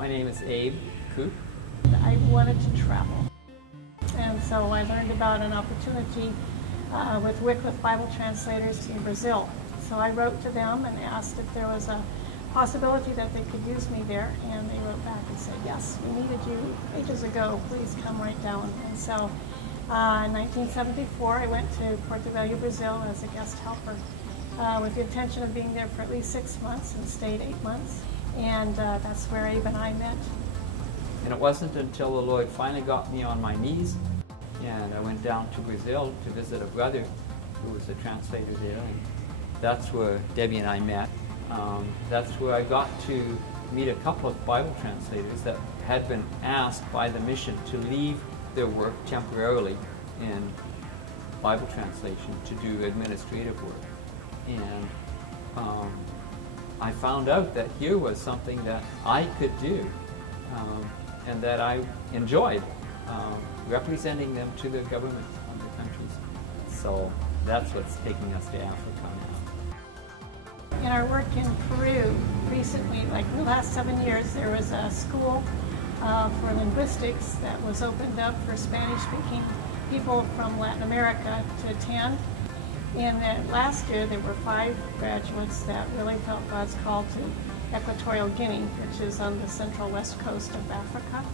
My name is Abe Koop. I wanted to travel, and so I learned about an opportunity with Wycliffe Bible translators in Brazil. So I wrote to them and asked if there was a possibility that they could use me there, and they wrote back and said, yes, we needed you ages ago, please come right down. And so in 1974 I went to Porto, Brazil as a guest helper with the intention of being there for at least 6 months, and stayed 8 months, and that's where Abe and I met. And it wasn't until the Lord finally got me on my knees and I went down to Brazil to visit a brother who was a translator there, and that's where Debbie and I met. That's where I got to meet a couple of Bible translators that had been asked by the mission to leave their work temporarily in Bible translation to do administrative work. And I found out that here was something that I could do and that I enjoyed, representing them to the government of the countries. So that's what's taking us to Africa now. In our work in Peru recently, like the last 7 years, there was a school for linguistics that was opened up for Spanish-speaking people from Latin America to attend. And last year there were 5 graduates that really felt God's call to Equatorial Guinea, which is on the central west coast of Africa.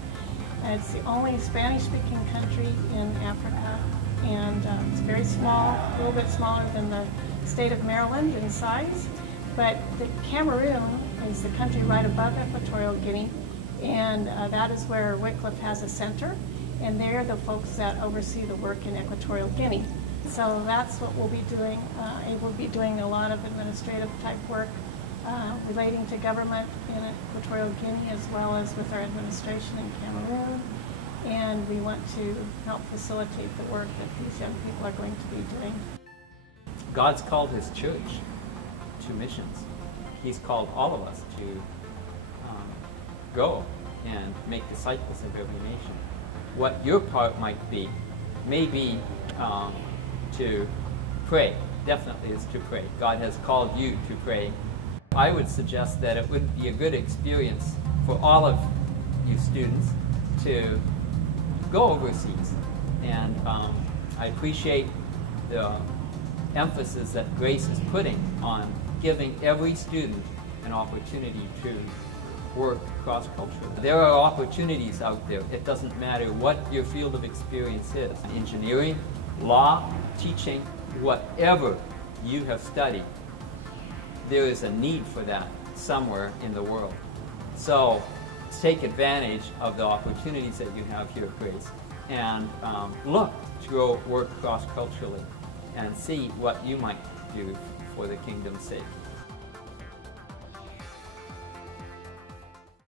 And it's the only Spanish-speaking country in Africa, and it's very small, a little bit smaller than the state of Maryland in size. But the Cameroon is the country right above Equatorial Guinea, and that is where Wycliffe has a center, and they're the folks that oversee the work in Equatorial Guinea. So that's what we'll be doing. Abe will be doing a lot of administrative type work relating to government in Equatorial Guinea, as well as with our administration in Cameroon. And we want to help facilitate the work that these young people are going to be doing. God's called His church to missions. He's called all of us to go and make disciples of every nation. What your part might be, may be to pray. Definitely is to pray. God has called you to pray. I would suggest that it would be a good experience for all of you students to go overseas. And I appreciate the emphasis that Grace is putting on giving every student an opportunity to work cross-culturally. There are opportunities out there. It doesn't matter what your field of experience is. Engineering, law, teaching, whatever you have studied, there is a need for that somewhere in the world. So take advantage of the opportunities that you have here at Grace, and look to go work cross-culturally and see what you might do for the kingdom's sake.